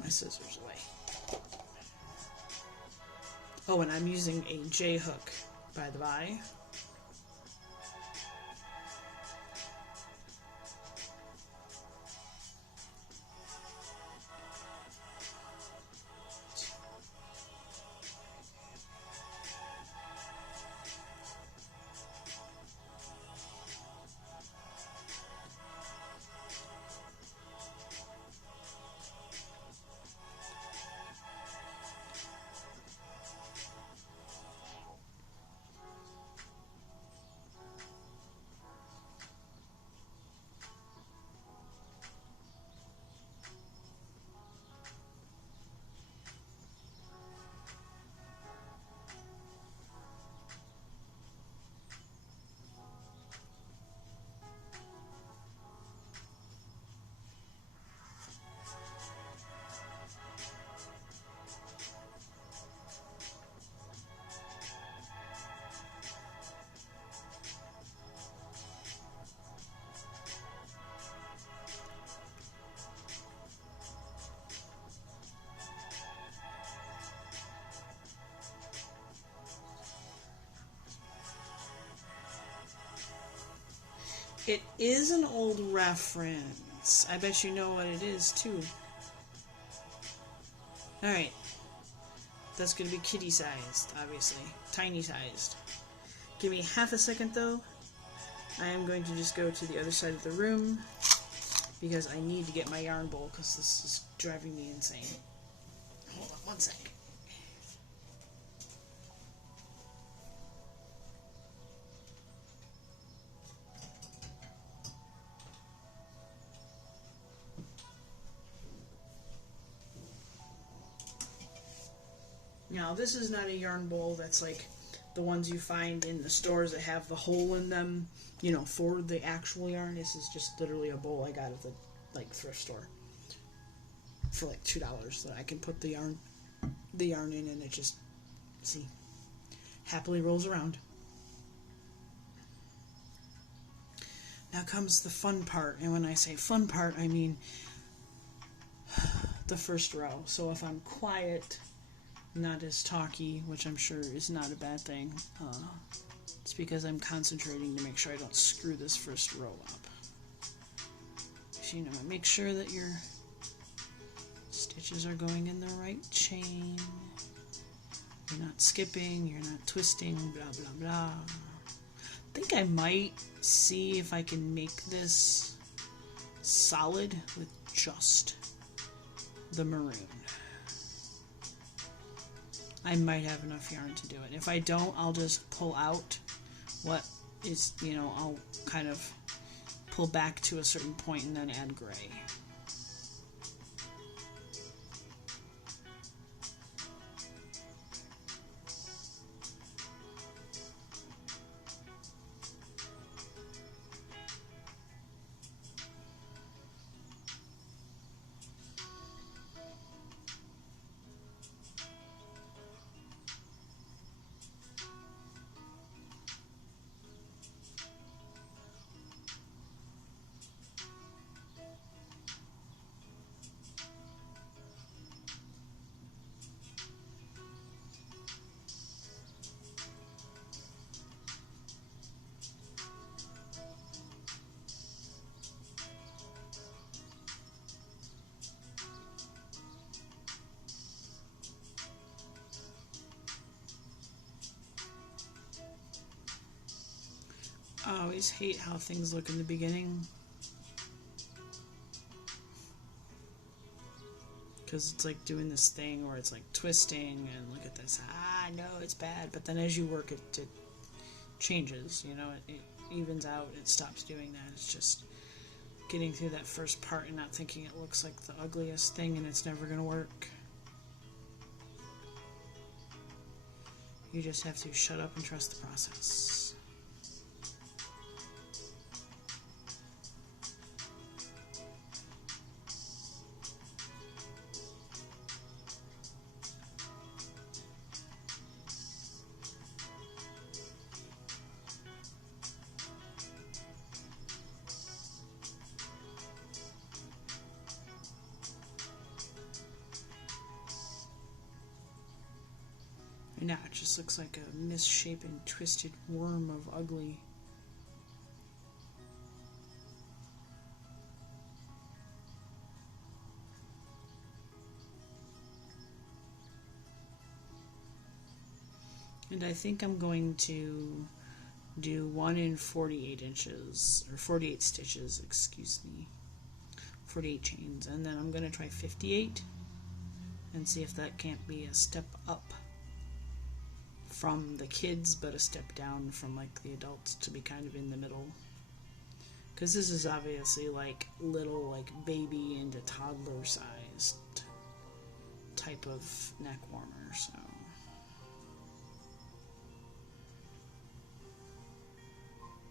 My scissors away. Oh, and I'm using a J hook, by the by. It is an old reference. I bet you know what it is, too. Alright. That's going to be kitty sized, obviously. Tiny sized. Give me half a second though. I am going to just go to the other side of the room because I need to get my yarn bowl because this is driving me insane. Hold on one second. Now, this is not a yarn bowl that's like the ones you find in the stores that have the hole in them, you know, for the actual yarn. This is just literally a bowl I got at the thrift store for like $2 that I can put the yarn in, and it just, see, happily rolls around. Now comes the fun part, and when I say fun part, I mean the first row. So if I'm quiet, not as talky, which I'm sure is not a bad thing, it's because I'm concentrating to make sure I don't screw this first row up. So, you know, make sure that your stitches are going in the right chain. You're not skipping, you're not twisting, blah blah blah. I think I might see if I can make this solid with just the maroon. I might have enough yarn to do it. If I don't, I'll just pull out what is, you know, I'll kind of pull back to a certain point and then add gray. I always hate how things look in the beginning, because it's like doing this thing where it's like twisting and look at this, I know it's bad, but then as you work it changes, you know, it evens out, it stops doing that. It's just getting through that first part and not thinking it looks like the ugliest thing and it's never going to work. You just have to shut up and trust the process. Now it just looks like a misshapen, twisted worm of ugly. And I think I'm going to do 1 in 48 inches, or 48 stitches, excuse me, 48 chains, and then I'm going to try 58 and see if that can't be a step up from the kids, but a step down from like the adults to be kind of in the middle. Because this is obviously like little, like baby into toddler sized type of neck warmer, so.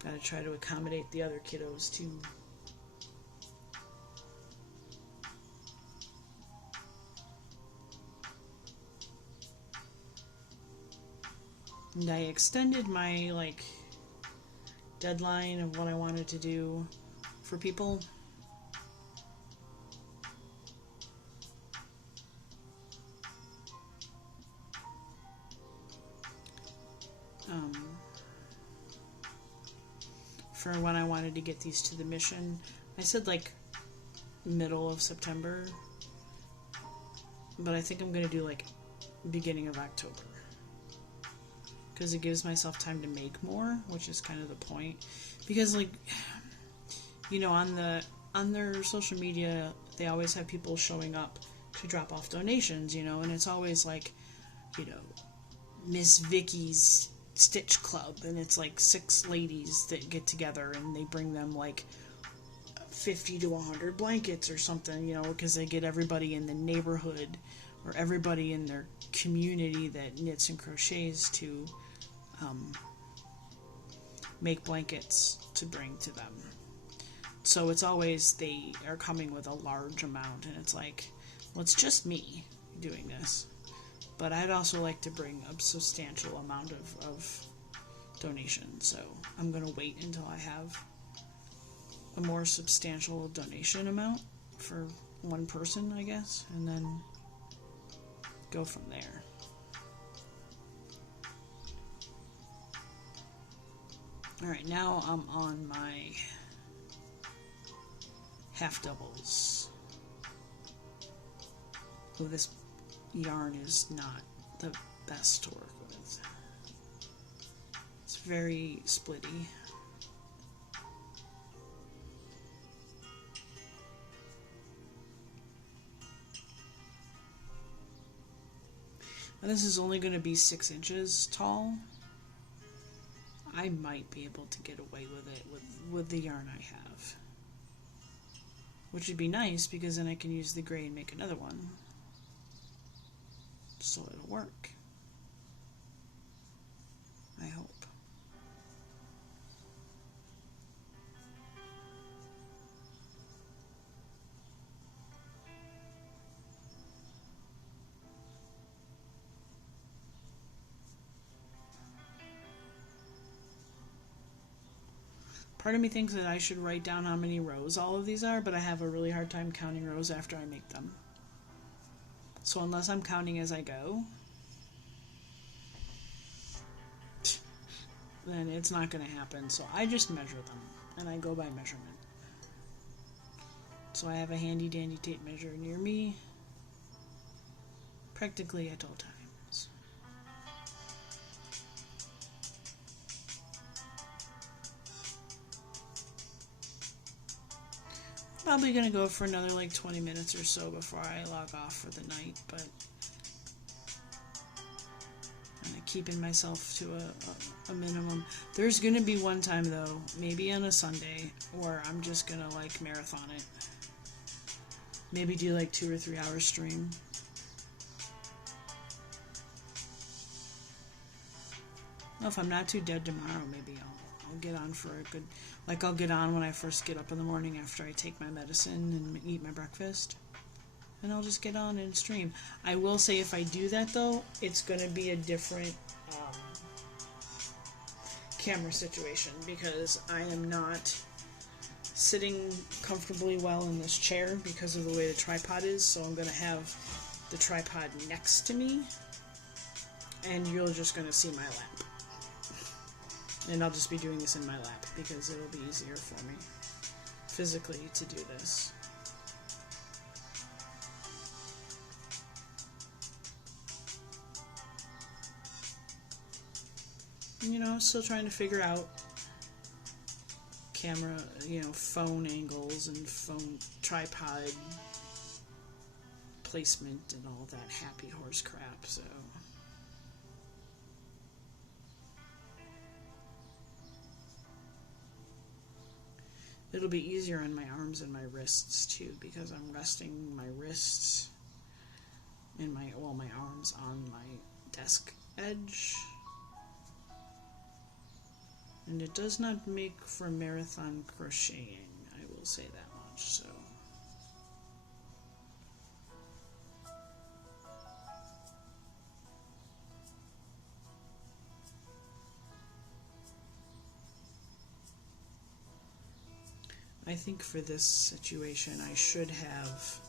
Gotta try to accommodate the other kiddos too. And I extended my like deadline of what I wanted to do for people. For when I wanted to get these to the mission. I said like middle of September, but I think I'm going to do like beginning of October. Because it gives myself time to make more, which is kind of the point. Because, like, you know, on their social media, they always have people showing up to drop off donations, you know, and it's always like, you know, Miss Vicky's Stitch Club, and it's like 6 ladies that get together and they bring them like 50 to 100 blankets or something, you know, because they get everybody in the neighborhood or everybody in their community that knits and crochets to make blankets to bring to them. So it's always they are coming with a large amount, and it's like, well, it's just me doing this. But I'd also like to bring a substantial amount of donations, so I'm going to wait until I have a more substantial donation amount for one person, I guess, and then go from there. Alright, now I'm on my half doubles. Oh, this yarn is not the best to work with. It's very splitty. And this is only going to be 6 inches tall. I might be able to get away with it with the yarn I have. Which would be nice, because then I can use the gray and make another one. So it'll work. I hope. Part of me thinks that I should write down how many rows all of these are, but I have a really hard time counting rows after I make them. So unless I'm counting as I go, then it's not going to happen. So I just measure them, and I go by measurement. So I have a handy dandy tape measure near me, practically at all times. Probably going to go for another like 20 minutes or so before I log off for the night, but I'm keeping myself to a minimum. There's going to be one time, though, maybe on a Sunday, where I'm just going to like marathon it. Maybe do like 2 or 3 hour stream. Well, if I'm not too dead tomorrow, maybe I'll get on for a good... Like, I'll get on when I first get up in the morning after I take my medicine and eat my breakfast. And I'll just get on and stream. I will say, if I do that, though, it's going to be a different camera situation, because I am not sitting comfortably well in this chair because of the way the tripod is, so I'm going to have the tripod next to me, and you're just going to see my lap. And I'll just be doing this in my lap because it'll be easier for me physically to do this. And, you know, I'm still trying to figure out camera, you know, phone angles and phone tripod placement and all that happy horse crap, so... It'll be easier on my arms and my wrists too, because I'm resting my wrists and my arms on my desk edge. And it does not make for marathon crocheting, I will say that much, so. I think for this situation I should have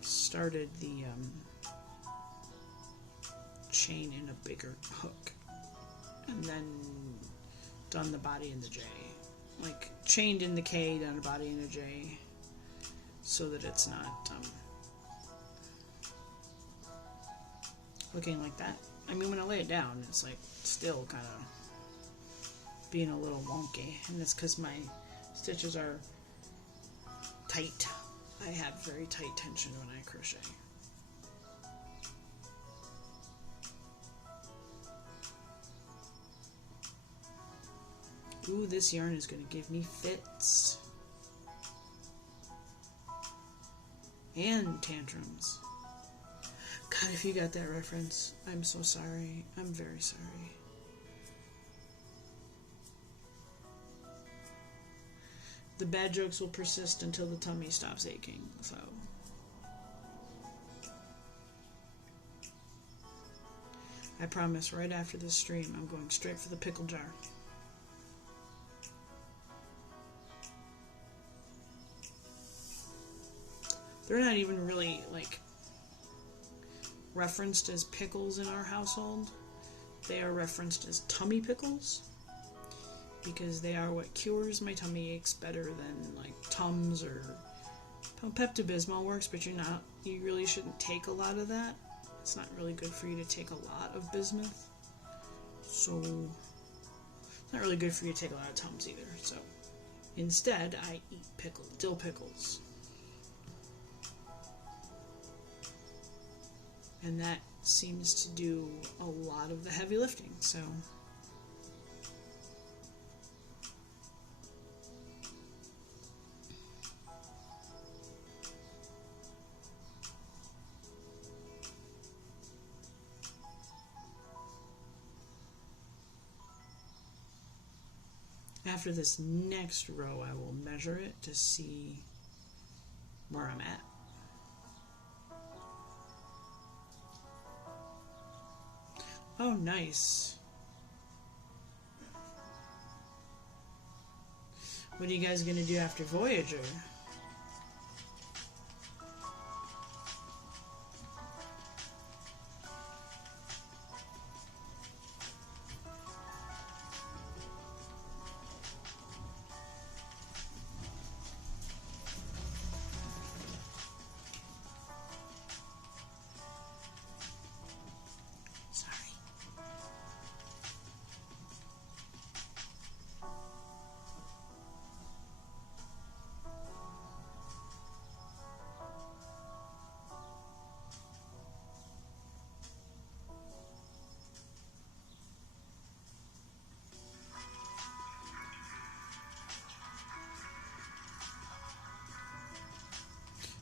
started the chain in a bigger hook and then done the body in the J. Like, chained in the K, done a body in a J, so that it's not looking like that. I mean, when I lay it down, it's like still kind of being a little wonky, and it's because my stitches are tight. I have very tight tension when I crochet. Ooh, this yarn is going to give me fits. And tantrums. God, if you got that reference, I'm so sorry. I'm very sorry. The bad jokes will persist until the tummy stops aching, so. I promise right after this stream, I'm going straight for the pickle jar. They're not even really, like, referenced as pickles in our household. They are referenced as tummy pickles, because they are what cures my tummy aches better than, like, Tums or Pepto-Bismol works, but you really shouldn't take a lot of that. It's not really good for you to take a lot of bismuth. So, it's not really good for you to take a lot of Tums either. So, instead, I eat dill pickles. And that seems to do a lot of the heavy lifting, so. After this next row, I will measure it to see where I'm at. Oh, nice. What are you guys going to do after Voyager?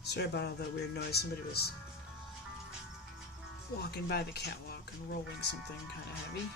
Sorry about all that weird noise. Somebody was walking by the catwalk and rolling something kind of heavy.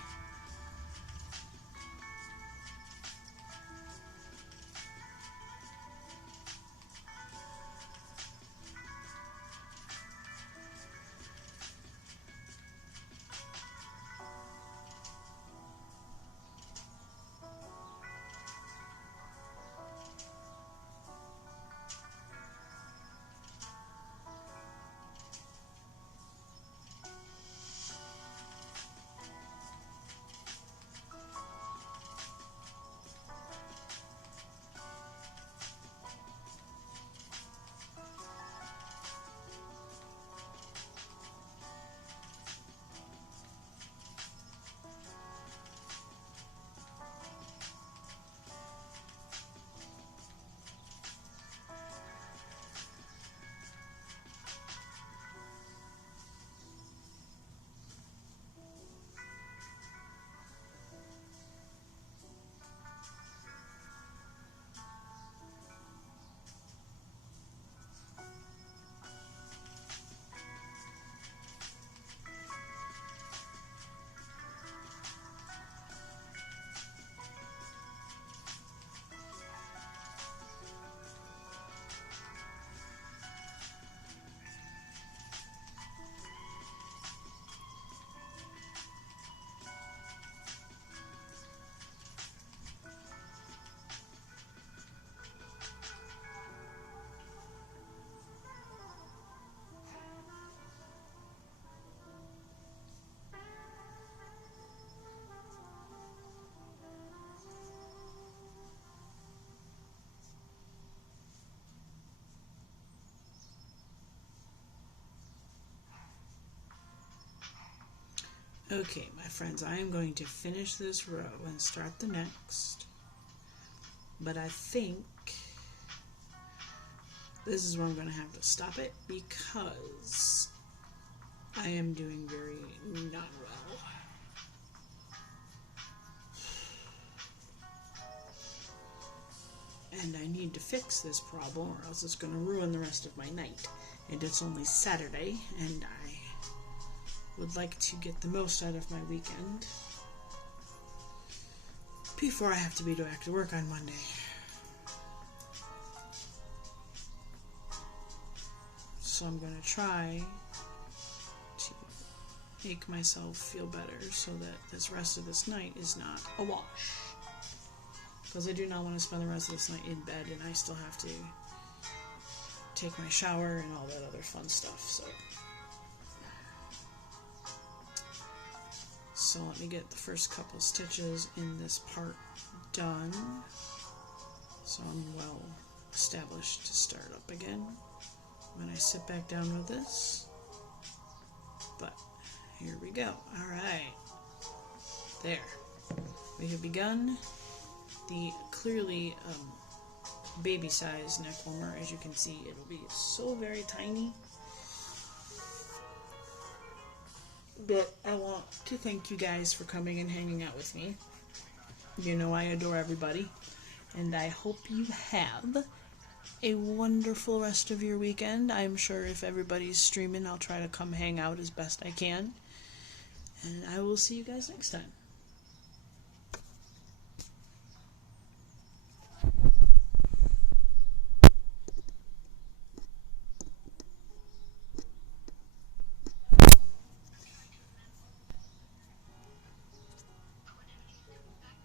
Okay, my friends, I am going to finish this row and start the next. But I think this is where I'm going to have to stop it because I am doing very not well. And I need to fix this problem or else it's going to ruin the rest of my night. And it's only Saturday, and I would like to get the most out of my weekend before I have to be back to work on Monday. So I'm going to try to make myself feel better so that this rest of this night is not a wash. Because I do not want to spend the rest of this night in bed and I still have to take my shower and all that other fun stuff. So let me get the first couple stitches in this part done so I'm well established to start up again when I sit back down with this. But here we go. Alright, there, we have begun the clearly baby size neck warmer. As you can see, it'll be so very tiny. But I want to thank you guys for coming and hanging out with me. You know I adore everybody. And I hope you have a wonderful rest of your weekend. I'm sure if everybody's streaming, I'll try to come hang out as best I can. And I will see you guys next time.